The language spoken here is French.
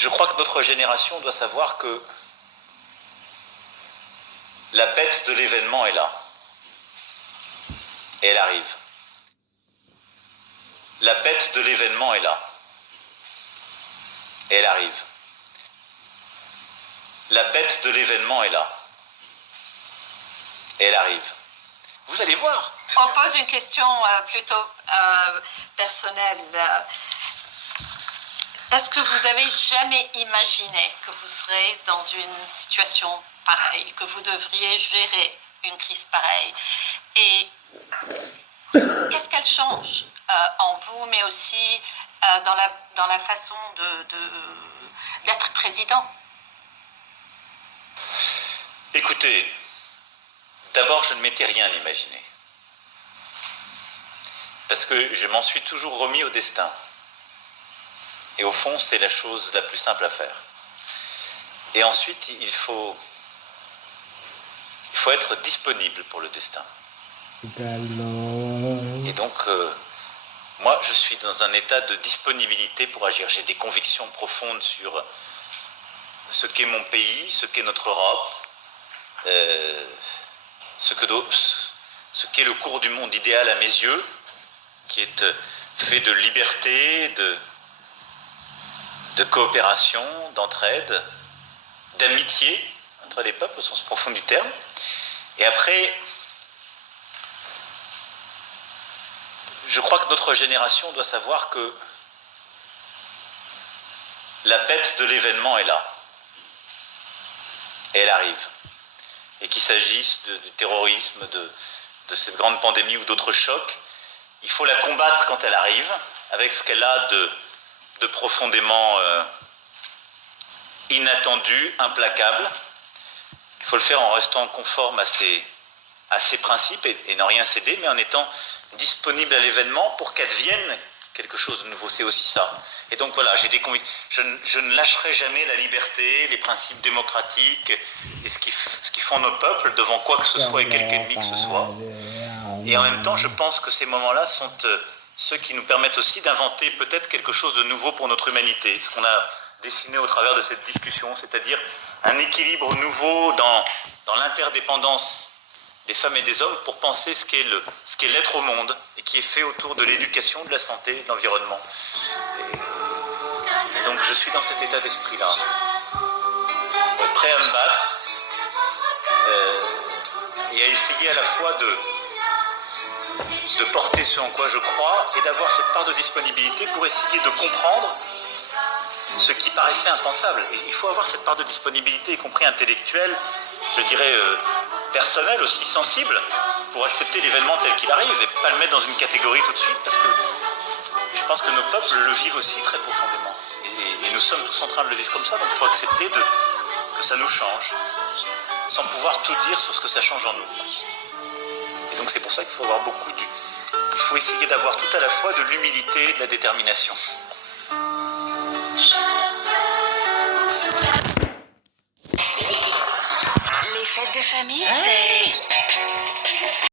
Je crois que notre génération doit savoir que la bête de l'événement est là. Et elle arrive. La bête de l'événement est là. Et elle arrive. La bête de l'événement est là. Et elle arrive. Vous allez voir. On pose une question plutôt personnelle. Est-ce que vous avez jamais imaginé que vous serez dans une situation pareille, que vous devriez gérer une crise pareille? Et qu'est-ce qu'elle change en vous, mais aussi dans la façon d'être président? Écoutez, d'abord, je ne m'étais rien imaginé. Parce que je m'en suis toujours remis au destin. Et au fond, c'est la chose la plus simple à faire. Et ensuite, il faut être disponible pour le destin. Et donc, moi, je suis dans un état de disponibilité pour agir. J'ai des convictions profondes sur ce qu'est mon pays, ce qu'est notre Europe, ce qu'est le cours du monde idéal à mes yeux, qui est fait de liberté, de coopération, d'entraide, d'amitié entre les peuples au sens profond du terme. Et après, je crois que notre génération doit savoir que la bête de l'événement est là. Et elle arrive. Et qu'il s'agisse du terrorisme, de cette grande pandémie ou d'autres chocs, il faut la combattre quand elle arrive, avec ce qu'elle a de profondément inattendu, implacable. Il faut le faire en restant conforme à ses principes et n'en rien céder, mais en étant disponible à l'événement pour qu'advienne quelque chose de nouveau. C'est aussi ça. Et donc voilà, j'ai des convictions. Je ne lâcherai jamais la liberté, les principes démocratiques et ce qui font nos peuples devant quoi que ce soit et quelque ennemi que ce soit. Et en même temps, je pense que ces moments-là sont ceux qui nous permettent aussi d'inventer peut-être quelque chose de nouveau pour notre humanité. Ce qu'on a dessiné au travers de cette discussion, c'est-à-dire un équilibre nouveau dans l'interdépendance des femmes et des hommes pour penser ce qu'est l'être au monde et qui est fait autour de l'éducation, de la santé, de l'environnement. Et donc je suis dans cet état d'esprit-là, prêt à me battre et à essayer à la fois de porter ce en quoi je crois et d'avoir cette part de disponibilité pour essayer de comprendre ce qui paraissait impensable. Et il faut avoir cette part de disponibilité, y compris intellectuelle, je dirais personnelle aussi, sensible, pour accepter l'événement tel qu'il arrive et pas le mettre dans une catégorie tout de suite, parce que je pense que nos peuples le vivent aussi très profondément. Et nous sommes tous en train de le vivre comme ça, donc il faut accepter que ça nous change, sans pouvoir tout dire sur ce que ça change en nous. Et donc c'est pour ça qu'il faut avoir il faut essayer d'avoir tout à la fois de l'humilité et de la détermination. Les fêtes de famille, c'est